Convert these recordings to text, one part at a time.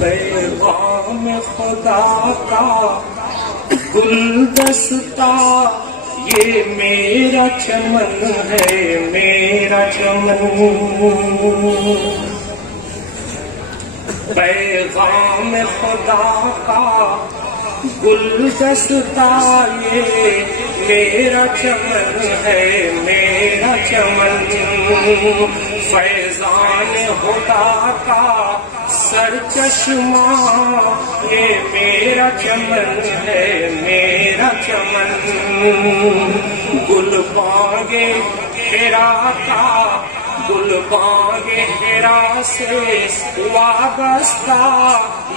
پیغام خدا کا گلدستہ یہ میرا چمن ہے، میرا چمن۔ پیغام خدا کا گلدستہ یہ میرا چمن ہے، میرا چمن۔ فیضان خدا کا سرچشمہ یہ میرا چمن ہے، میرا چمن۔ گل باغ حرا کا گل باغ حرا سے وابستہ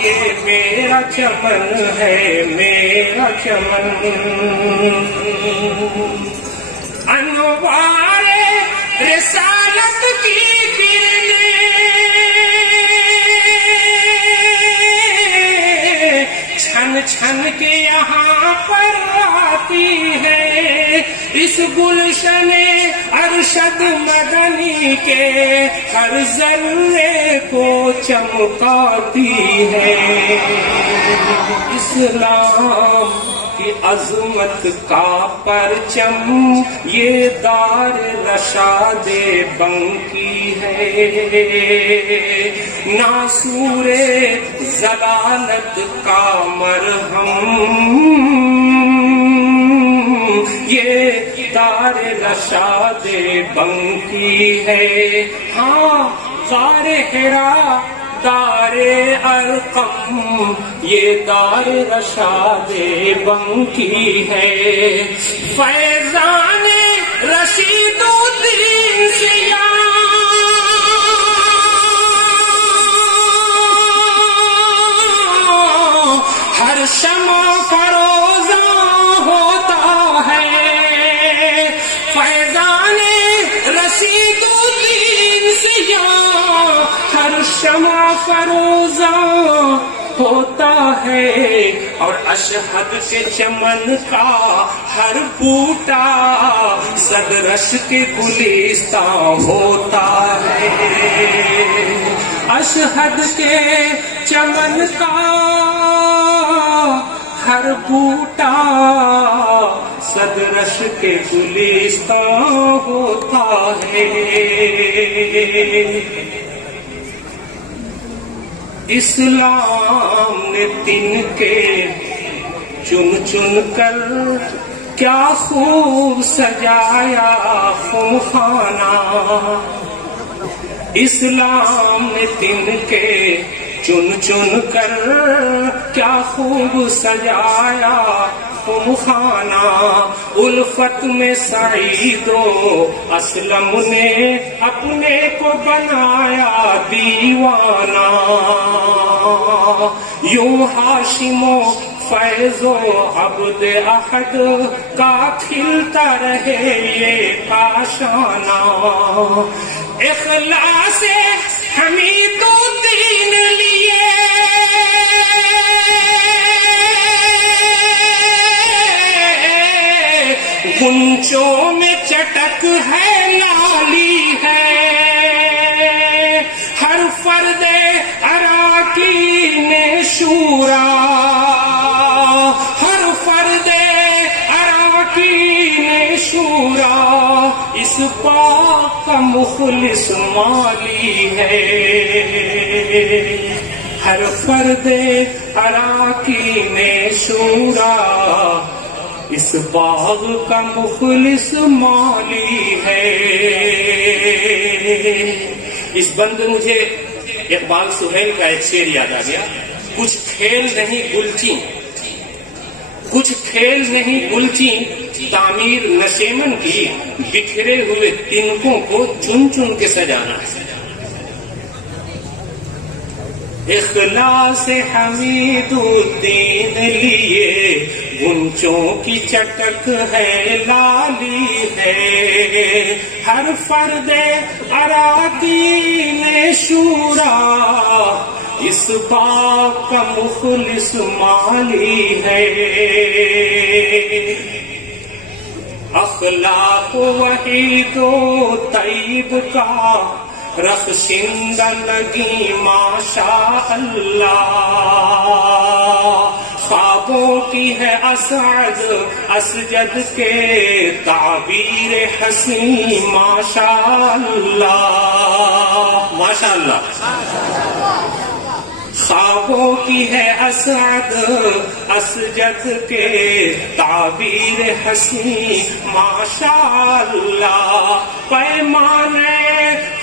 یہ میرا چمن ہے، میرا چمن۔ انوار رسالت کی کرنیں چھن چھن کے یہاں پر آتی ہے، اس گلشن ارشد مدنی کے ہر ذرے کو چمکاتی ہے۔ اسلام کی عظمت کا پرچم یہ دار رشاد بنکی ہے، ناسور ضلالت کا مرہم یہ دار رشاد بنکی ہے۔ ہاں غار حرا دار ارقم یہ دار رشاد بنکی ہے۔ فیضان رشید الدین سیاہ ہر شمع فروزاں ہوتا ہے، فیضان رشید الدین سیاہ ہر شمع فروزاں ہوتا ہے، اور اشہد کے چمن کا ہر بوٹا صدرش کے گلستاں ہوتا ہے۔ اشہد کے چمن کا ہر بوٹا صدرش کے گلستاں ہوتا ہے۔ اسلام نے تن کے چن چن کر کیا خوب سجایا خمخانہ، اسلام نے تن کے چن چن کر کیا خوب سجایا خمخانہ۔ الفت میں سعید و اسلم نے اپنے کو بنایا دیوانہ، یوں ہاشم و فیض و عبد احد کا کھلتا رہے یہ کاشانہ۔ اخلاص حمید الدین لیے گنچوں میں چٹک ہے، لالی ہے، ہر فرد اراکین شورا، ہر فرد اراکین شورا اس پاک کا مخلص مالی ہے، ہر فرد اراکین شورا اس باغ کا مخلص مالی ہے۔ اس بند مجھے اقبال سہیل کا ایک شعر یاد آ گیا، کچھ کھیل نہیں گلچی، کچھ کھیل نہیں گلچی تعمیر نشیمن کی، بکھرے ہوئے تنکوں کو چن چن کے سجانا ہے۔ اخلاص حمید الدین لیے گنچوں کی چٹک ہے، لالی ہے، ہر فرد اراکین شورا اس باغ کا مخلص مالی ہے۔ اخلاق وحید و طیب کا رخشندگی ماشاء اللہ، خوابوں کی ہے اسعد اسجد کے تعبیر حسین ماشاء اللہ، ماشاء اللہ، خوابوں کی ہے اسعد اسجد کے تعبیر حسین ماشاء اللہ، پیمانے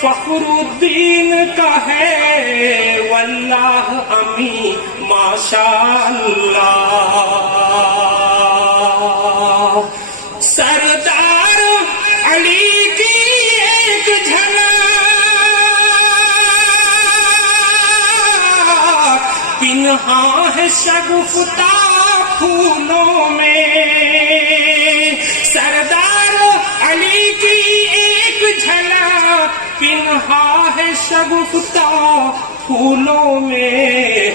فخر الدین کا ہے واللہ امین ماشاء اللہ، سردار علی کی ایک جھلک پنہاں ہے شگفتہ پھولوں میں، سردار علی کی ایک جھلک پنہاں ہے شگفتہ پھولوں میں،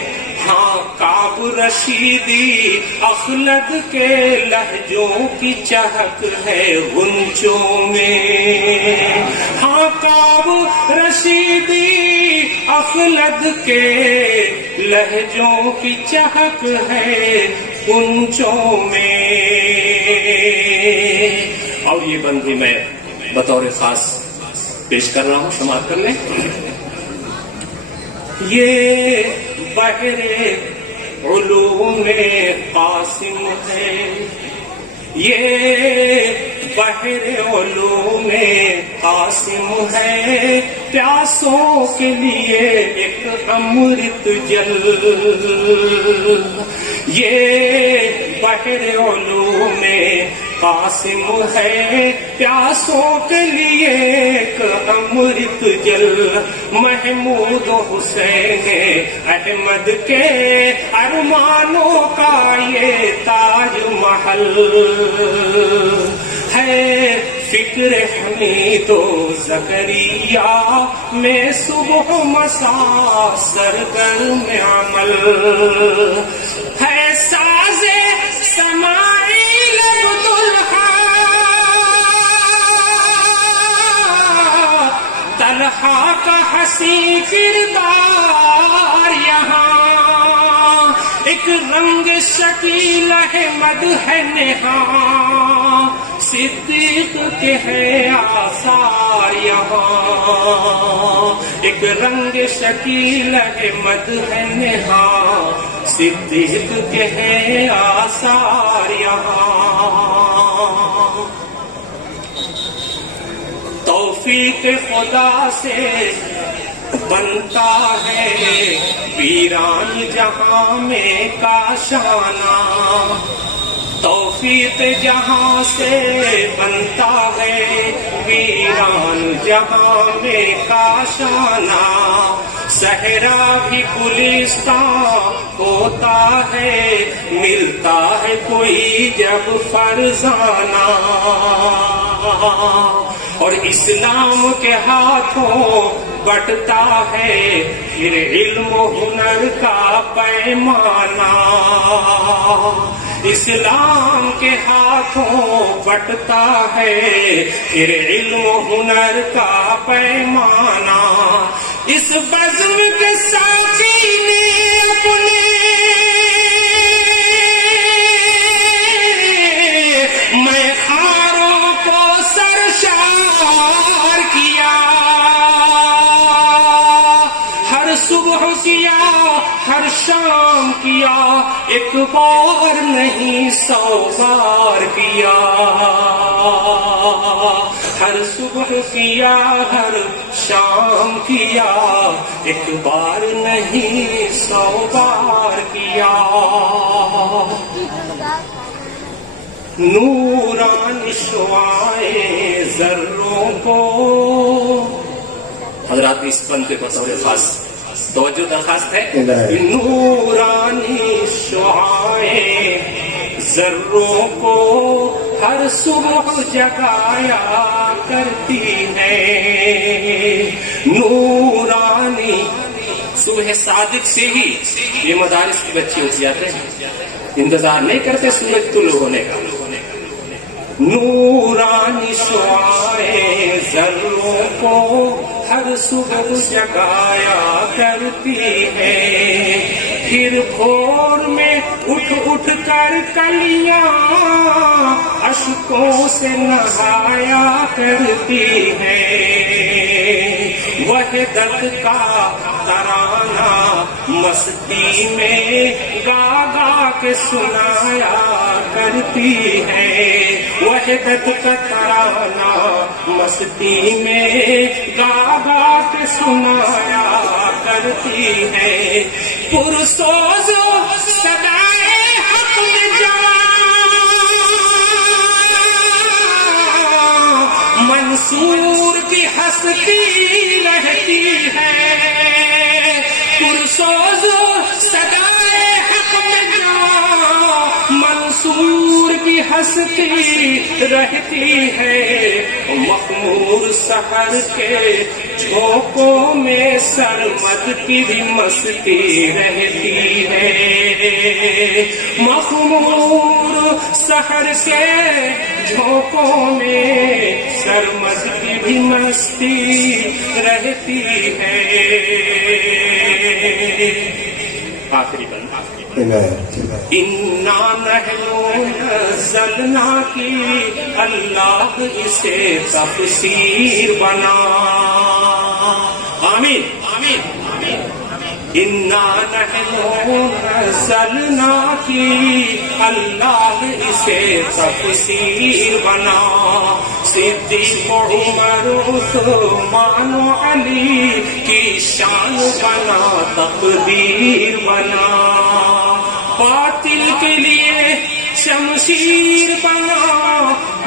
ہاں کعب رشیدی اخلد کے لہجوں کی چہک ہے غنچوں میں، ہاں کعب رشیدی اخلد کے لہجوں کی چہک ہے غنچوں میں۔ اور یہ بند بھی میں بطور خاص پیش کر رہا ہوں، سماعت کر لیں۔ یہ بحر علوم قاسم ہے، یہ بحر علوم قاسم ہے، پیاسوں کے لیے ایک امرت جل، یہ بحر علوم قاسم ہے، پیاسوں کے لیے ایک امرت جل، محمود حسین احمد کے ارمانوں کا یہ تاج محل ہے، فکر حمید و زکریا میں صبح مساء سرگرم عمل ہے، ساز سماعیل طلحہ کا حسین کردار یہاں، ایک رنگ شکیل احمد ہے نہاں، صدیق کے ہے آثار یہاں، ایک رنگ شکیل احمد ہے نہاں، صدیق کے ہے آثار یہاں، توفیق خدا سے بنتا ہے ویران جہاں میں کاشانہ، توفیق جہاں سے بنتا ہے ویران جہاں میں کاشانہ، صحرا بھی گلستان ہوتا ہے، ملتا ہے کوئی جب فرزانہ، اور اسلام کے ہاتھوں بٹتا ہے پھر علم و ہنر کا پیمانہ، اسلام کے ہاتھوں بٹتا ہے پھر علم و ہنر کا پیمانہ، اس بزم کے ساقی نے اپنے میخاروں کو سرشار کیا، ہر صبح کیا ہر شام کیا، ایک بار نہیں 100 بار کیا، ہر صبح کیا ہر شام کیا، ایک بار نہیں 100 بار کیا، نورانی شعائیں ذروں کو، حضرات اس بند پہ بطور خاص توجہ درخواست ہے، نورانی شعائیں ذروں کو ہر صبح جگایا کرتی ہے، نورانی صبح صادق سے ہی یہ مدارس کے بچے اٹھ جاتے ہیں، انتظار نہیں کرتے سورج طلوع ہونے کا، نورانی شعائیں ذروں کو ہر ہر صبح جگایا کرتی ہے، پھر بھور میں اٹھ اٹھ کر کلیاں اشکوں سے نہایا کرتی ہے، وحدت کا ترانہ مستی میں گا گا کے سنایا کرتی ہے، وحدت کا ترانہ مستی میں گا گا کے سنایا کرتی ہے، پرسوز صدائے حق میں منصور کی ہستی رہتی ہے، پرسوز صدائے حق میں منصور کی ہستی رہتی ہے، مخمور سحر کے جھونکوں میں سرمد کی بھی مستی رہتی ہے، مخمور سحر کے جھونکوں میں سرمد کی بھی مستی رہتی ہے۔ آخری بند اِنَّا نَحْنُ نَزَّلْنَا کی اللہ اسے تفسیر بنا، آمین آمین، اِنَّا نَحْنُ نَزَّلْنَا کی اللہ اسے تفسیر بنا، صدیق عمر عثمان و علی کی شان بنا، تقدیر بنا، باطل کے لیے شمشیر بنا،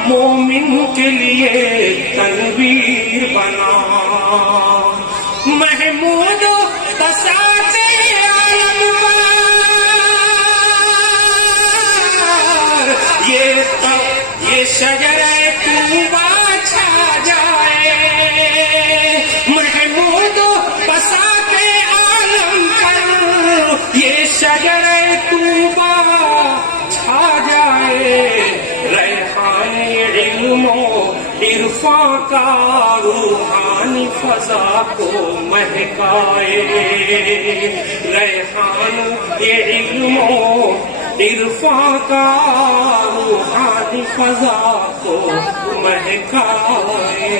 مومن کے لیے تنویر بنا، محمود بساط عالم پر یہ شجر طوبیٰ چھا جائے، محمود بساط عالم پر یہ شجر طوبیٰ چھا جائے، ریحان علم و عرفان کا روحانی فضا کو مہکائے، ریحان علم و عرفان کا روحانی فضا کو مہکائے۔